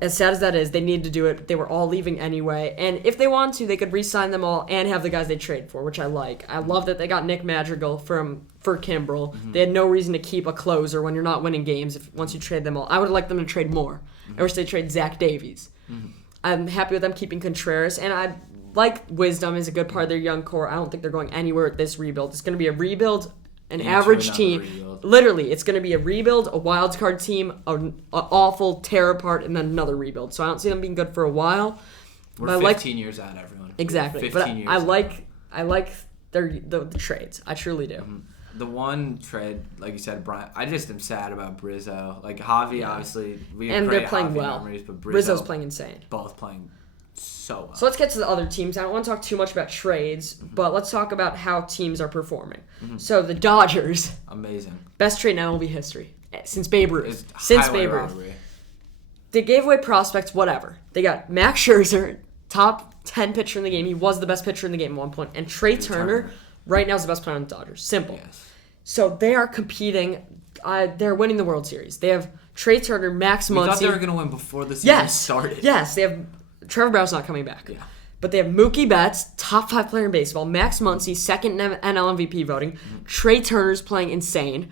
As sad as that is, they needed to do it. They were all leaving anyway. And if they wanted to, they could re-sign them all and have the guys they trade for, which I like. I love that they got Nick Madrigal for Kimbrel. They had no reason to keep a closer when you're not winning games once you trade them all. I would have liked them to trade more. I wish they trade Zach Davies. I'm happy with them keeping Contreras, and I like Wisdom is a good part of their young core. I don't think they're going anywhere with this rebuild. It's going to be a rebuild, an average team. Rebuild. Literally, it's going to be a rebuild, a wild card team, an awful tear apart, and then another rebuild. So I don't see them being good for a while. We're 15 years out, everyone. Exactly. But I like the trades. I truly do. The one trade, like you said, Brian, I just am sad about Brizzo. Like Javi, obviously, we have and great they're playing Javi well. memories, but Rizzo's playing insane. Both playing so well. So let's get to the other teams. I don't want to talk too much about trades, but let's talk about how teams are performing. So the Dodgers, amazing, best trade in MLB history since Babe Ruth. Robbery. They gave away prospects, whatever. They got Max Scherzer, top 10 pitcher in the game. He was the best pitcher in the game at one point. And Trey Turner right now is the best player on the Dodgers. Simple. Yes. So they are competing. They're winning the World Series. They have Trey Turner, Max Muncy. We thought they were going to win before the season started. Yes, they have Trevor Bauer's not coming back. Yeah. But they have Mookie Betts, top 5 player in baseball. Max Muncy, second in NL MVP voting. Trey Turner's playing insane.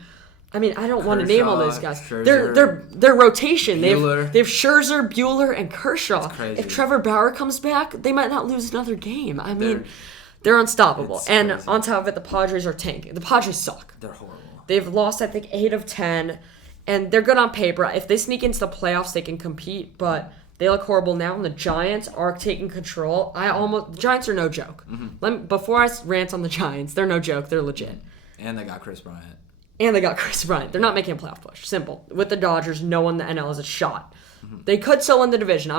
I mean, I don't want to name all those guys. Scherzer, They're rotation. They have Buehler. Scherzer, Bueller, and Kershaw. That's crazy. If Trevor Bauer comes back, they might not lose another game. I mean, they're unstoppable. And crazy. on top of it, the Padres are tanking. The Padres suck. They're horrible. They've lost, I think, 8 of 10. And they're good on paper. If they sneak into the playoffs, they can compete. But they look horrible now. And the Giants are taking control. The Giants are no joke. Before I rant on the Giants, they're no joke. They're legit. And they got Chris Bryant. They're not making a playoff push. Simple. With the Dodgers, no one in the NL has a shot. They could still win the division.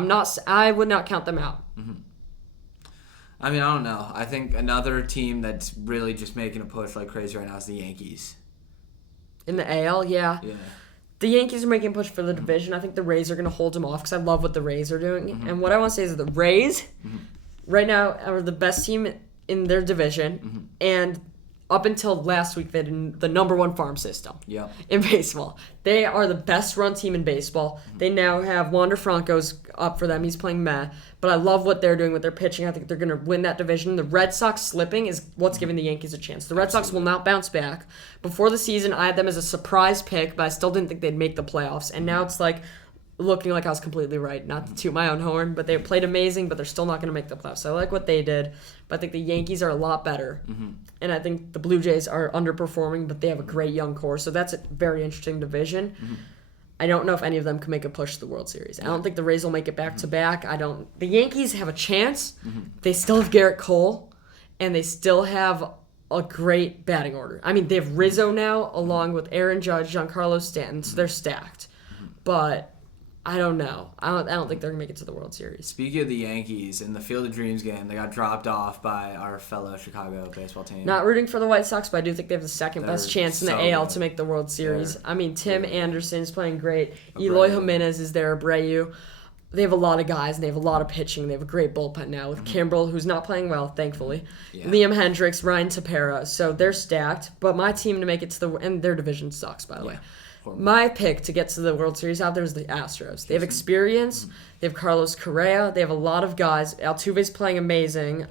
I would not count them out. I mean, I don't know. I think another team that's really just making a push like crazy right now is the Yankees. In the AL, yeah. Yeah. The Yankees are making a push for the division. I think the Rays are going to hold them off because I love what the Rays are doing. And what I want to say is that the Rays right now are the best team in their division. And up until last week, they had the number one farm system in baseball. They are the best run team in baseball. They now have Wander Franco's up for them. He's playing meh. But I love what they're doing with their pitching. I think they're going to win that division. The Red Sox slipping is what's giving the Yankees a chance. The Red Sox will not bounce back. Before the season, I had them as a surprise pick, but I still didn't think they'd make the playoffs. And now it's like looking like I was completely right. Not to toot my own horn, but they played amazing, but they're still not going to make the playoffs. So I like what they did, but I think the Yankees are a lot better. And I think the Blue Jays are underperforming, but they have a great young core. So that's a very interesting division. I don't know if any of them can make a push to the World Series. I don't think the Rays will make it back-to-back. The Yankees have a chance. They still have Garrett Cole, and they still have a great batting order. I mean, they have Rizzo now, along with Aaron Judge, Giancarlo Stanton, so they're stacked. But I don't know. I don't think they're going to make it to the World Series. Speaking of the Yankees, in the Field of Dreams game, they got dropped off by our fellow Chicago baseball team. Not rooting for the White Sox, but I do think they have the second-best chance in the AL to make the World Series. I mean, Tim Anderson is playing great. Eloy Jimenez is there, Abreu. They have a lot of guys, and they have a lot of pitching. They have a great bullpen now with Kimbrel, who's not playing well, thankfully. Liam Hendricks, Ryan Tepera. So they're stacked. But my team to make it to and their division sucks, by the way. My pick to get to the World Series out there is the Astros. They have experience. They have Carlos Correa. They have a lot of guys. Altuve's playing amazing.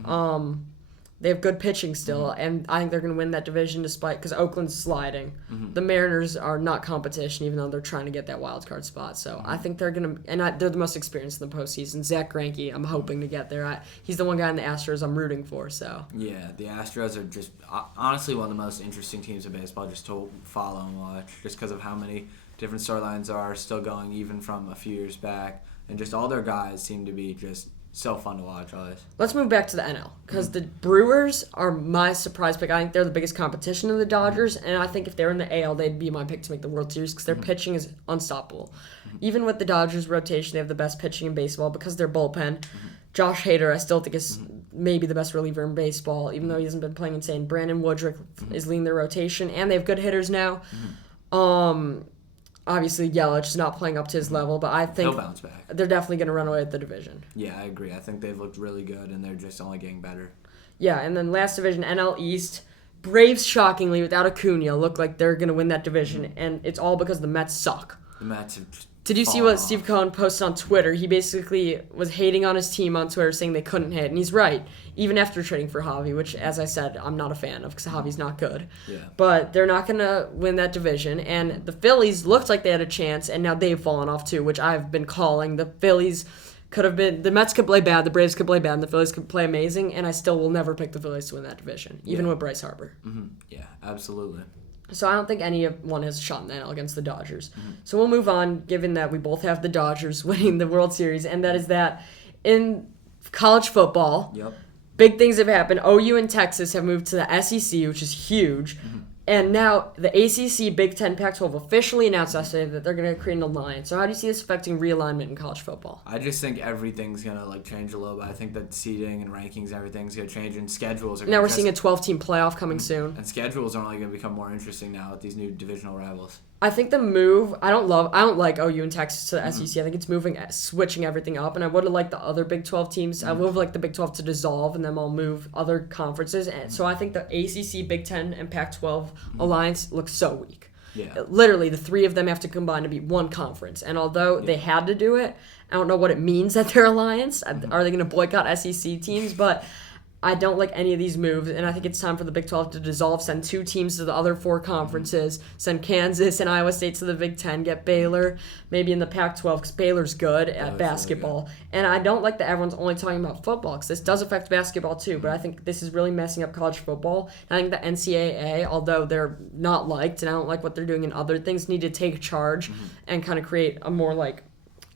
They have good pitching still, and I think they're going to win that division because Oakland's sliding. The Mariners are not competition, even though they're trying to get that wild card spot. So I think they're going to, and they're the most experienced in the postseason. Zach Greinke, I'm hoping to get there. He's the one guy in the Astros I'm rooting for. So yeah, the Astros are just honestly one of the most interesting teams in baseball just to follow and watch, just because of how many different storylines are still going, even from a few years back, and just all their guys seem to be just so fun to watch, always. Let's move back to the NL, because the Brewers are my surprise pick. I think they're the biggest competition of the Dodgers, and I think if they're in the AL, they'd be my pick to make the World Series because their pitching is unstoppable. Even with the Dodgers rotation, they have the best pitching in baseball because their bullpen. Josh Hader, I still think is maybe the best reliever in baseball, even though he hasn't been playing insane. Brandon Woodruff is leading their rotation, and they have good hitters now. Obviously, Yelich is not playing up to his level, but I think he'll bounce back. They're definitely going to run away with the division. Yeah, I agree. I think they've looked really good, and they're just only getting better. Yeah, and then last division, NL East. Braves, shockingly, without Acuna, look like they're going to win that division, and it's all because the Mets suck. The Mets have just Did you see what Steve Cohen posted on Twitter? He basically was hating on his team on Twitter, saying they couldn't hit, and he's right. Even after trading for Javi, which, as I said, I'm not a fan of because Javi's not good. Yeah. But they're not going to win that division, and the Phillies looked like they had a chance, and now they've fallen off too, which I've been calling. The Phillies could have been, the Mets could play bad, the Braves could play bad, and the Phillies could play amazing, and I still will never pick the Phillies to win that division, even with Bryce Harper. Yeah, absolutely. So I don't think anyone has a shot in the NL against the Dodgers. So we'll move on, given that we both have the Dodgers winning the World Series, and that is that in college football, big things have happened. OU and Texas have moved to the SEC, which is huge. And now the ACC, Big Ten, Pac-12 officially announced yesterday that they're going to create an alliance. So how do you see this affecting realignment in college football? I just think everything's going to change a little bit. I think that seeding and rankings, everything's going to change, and schedules are going to Now we're seeing a 12-team playoff coming soon. And schedules are only going to become more interesting now with these new divisional rivals. I think the move, I don't like OU and Texas to the SEC. I think it's switching everything up, and I would have liked the other Big 12 teams. I would have liked the Big 12 to dissolve, and then I'll move other conferences. And so I think the ACC, Big 10, and Pac-12 alliance looks so weak. Yeah. Literally, the three of them have to combine to be one conference. And although they had to do it, I don't know what it means that they're alliance. Are they going to boycott SEC teams? But I don't like any of these moves, and I think it's time for the Big 12 to dissolve, send two teams to the other four conferences, send Kansas and Iowa State to the Big 10, get Baylor maybe in the Pac-12 because Baylor's good at basketball. Really good. And I don't like that everyone's only talking about football because this does affect basketball too, but I think this is really messing up college football. And I think the NCAA, although they're not liked, and I don't like what they're doing in other things, need to take charge and kind of create a more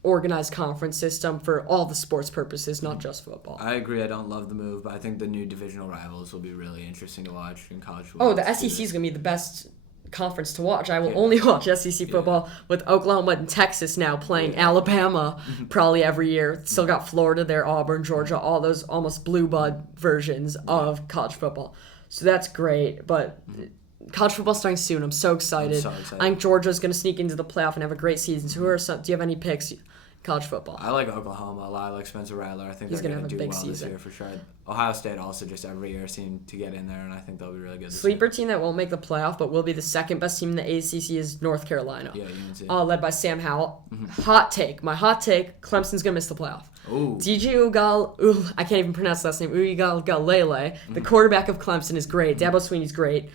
organized conference system for all the sports purposes, not just football. I agree. I don't love the move, but I think the new divisional rivals will be really interesting to watch in college football. Oh, the SEC is going to be the best conference to watch. I will only watch SEC football with Oklahoma and Texas now playing Alabama probably every year. Still got Florida there, Auburn, Georgia, all those almost blue blood versions of college football. So that's great, but college football starting soon. I'm so excited. so excited. I think Georgia's going to sneak into the playoff and have a great season. So do you have any picks? College football. I like Oklahoma a lot. I like Spencer Rattler. I think He's they're gonna going to have a do big well season. this year for sure. Ohio State also just every year seem to get in there, and I think they'll be really good this Sleeper year. team that won't make the playoff but will be the second best team in the ACC is North Carolina. Yeah, UNC. Led by Sam Howell. Hot take. My hot take, Clemson's going to miss the playoff. Ooh. I can't even pronounce the last name. Uiagalelei, the quarterback of Clemson, is great. Dabo Swinney's great.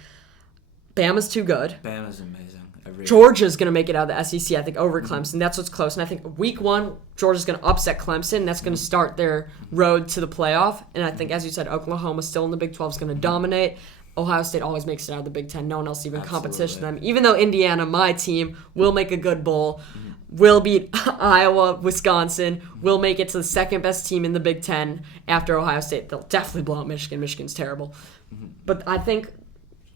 Bama's too good. Bama's amazing. Georgia's going to make it out of the SEC, I think, over Clemson. That's what's close. And I think week 1, Georgia's going to upset Clemson, and that's going to start their road to the playoff. And I think, as you said, Oklahoma still in the Big 12 is going to dominate. Ohio State always makes it out of the Big 10. No one else even competition them. Even though Indiana, my team, will make a good bowl, will beat Iowa, Wisconsin, will make it to the second best team in the Big 10 after Ohio State. They'll definitely blow out Michigan. Michigan's terrible. But I think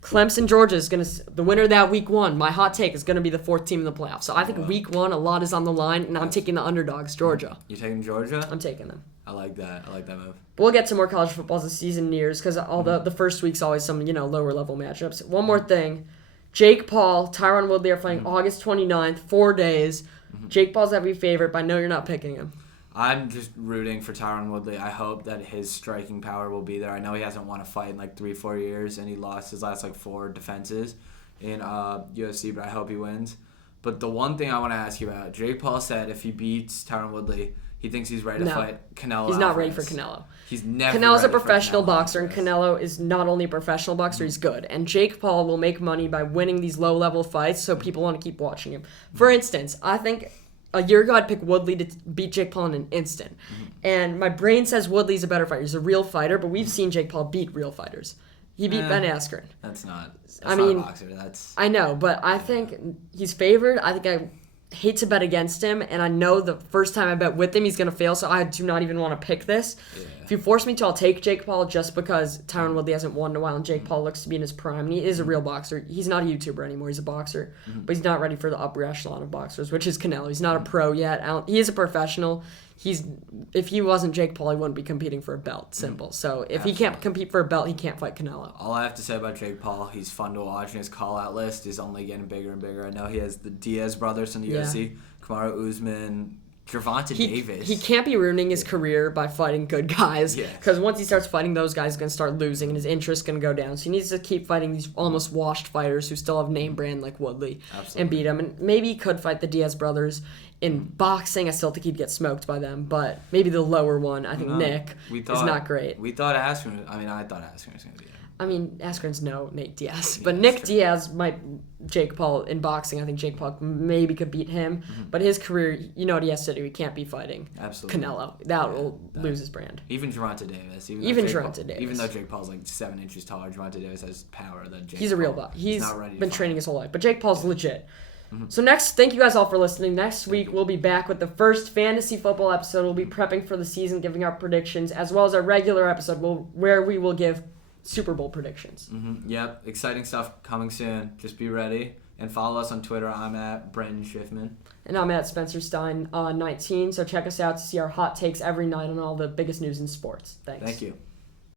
Clemson, Georgia is going to, the winner of that week 1, my hot take, is going to be the 4th team in the playoffs. So I think week 1, a lot is on the line, and I'm taking the underdogs, Georgia. You taking Georgia? I'm taking them. I like that. I like that move. But we'll get to more college football as the season nears because all the first week's always some, lower level matchups. One more thing. Jake Paul, Tyron Woodley are playing August 29th, 4 days. Jake Paul's every favorite, but I know you're not picking him. I'm just rooting for Tyron Woodley. I hope that his striking power will be there. I know he hasn't won a fight in 3-4 years, and he lost his last 4 defenses in UFC, but I hope he wins. But the one thing I want to ask you about, Jake Paul said if he beats Tyron Woodley, he thinks he's ready to fight Canelo. He's not ready for Canelo. He's never Canelo's a ready for professional Canelo boxer, and Canelo is not only a professional boxer, he's good. And Jake Paul will make money by winning these low-level fights, so people want to keep watching him. For instance, I think a year ago I'd pick Woodley to beat Jake Paul in an instant. And my brain says Woodley's a better fighter. He's a real fighter, but we've seen Jake Paul beat real fighters. He beat Ben Askren. That's not I not mean, a boxer. That's I know, but I think he's favored. I think I hate to bet against him, and I know the first time I bet with him, he's going to fail, so I do not even want to pick this. Yeah. If you force me to, I'll take Jake Paul just because Tyron Woodley hasn't won in a while, and Jake Paul looks to be in his prime, and he is a real boxer. He's not a YouTuber anymore. He's a boxer, but he's not ready for the upper echelon of boxers, which is Canelo. He's not a pro yet. He is a professional. If he wasn't Jake Paul, he wouldn't be competing for a belt. Simple. So if he can't compete for a belt, he can't fight Canelo. All I have to say about Jake Paul, he's fun to watch, and his call-out list is only getting bigger and bigger. I know he has the Diaz brothers in the UFC, Kamaru Usman, Gervonta Davis. He can't be ruining his career by fighting good guys, because once he starts fighting those guys, he's going to start losing, and his interest's going to go down. So he needs to keep fighting these almost washed fighters who still have name brand like Woodley and beat him. And maybe he could fight the Diaz brothers. In boxing, I still think he'd get smoked by them, but maybe the lower one, I think Nick, is not great. I thought Askren was going to be there. I mean, Askren's no Nate Diaz, but Nick Diaz might Jake Paul in boxing. I think Jake Paul maybe could beat him, but his career, you know what he has to do. He can't be fighting Canelo. That will lose his brand. Even Gervonta Davis. Davis. Even though Jake Paul's 7 inches taller, Gervonta Davis has power that Jake He's a real boxer. He's not ready been training his whole life, but Jake Paul's legit. So thank you guys all for listening. Next week, we'll be back with the first fantasy football episode. We'll be prepping for the season, giving our predictions, as well as our regular episode where we will give Super Bowl predictions. Yep, exciting stuff coming soon. Just be ready. And follow us on Twitter. I'm at Brendan Schiffman. And I'm at Spencer Stein 19. So check us out to see our hot takes every night on all the biggest news in sports. Thanks. Thank you.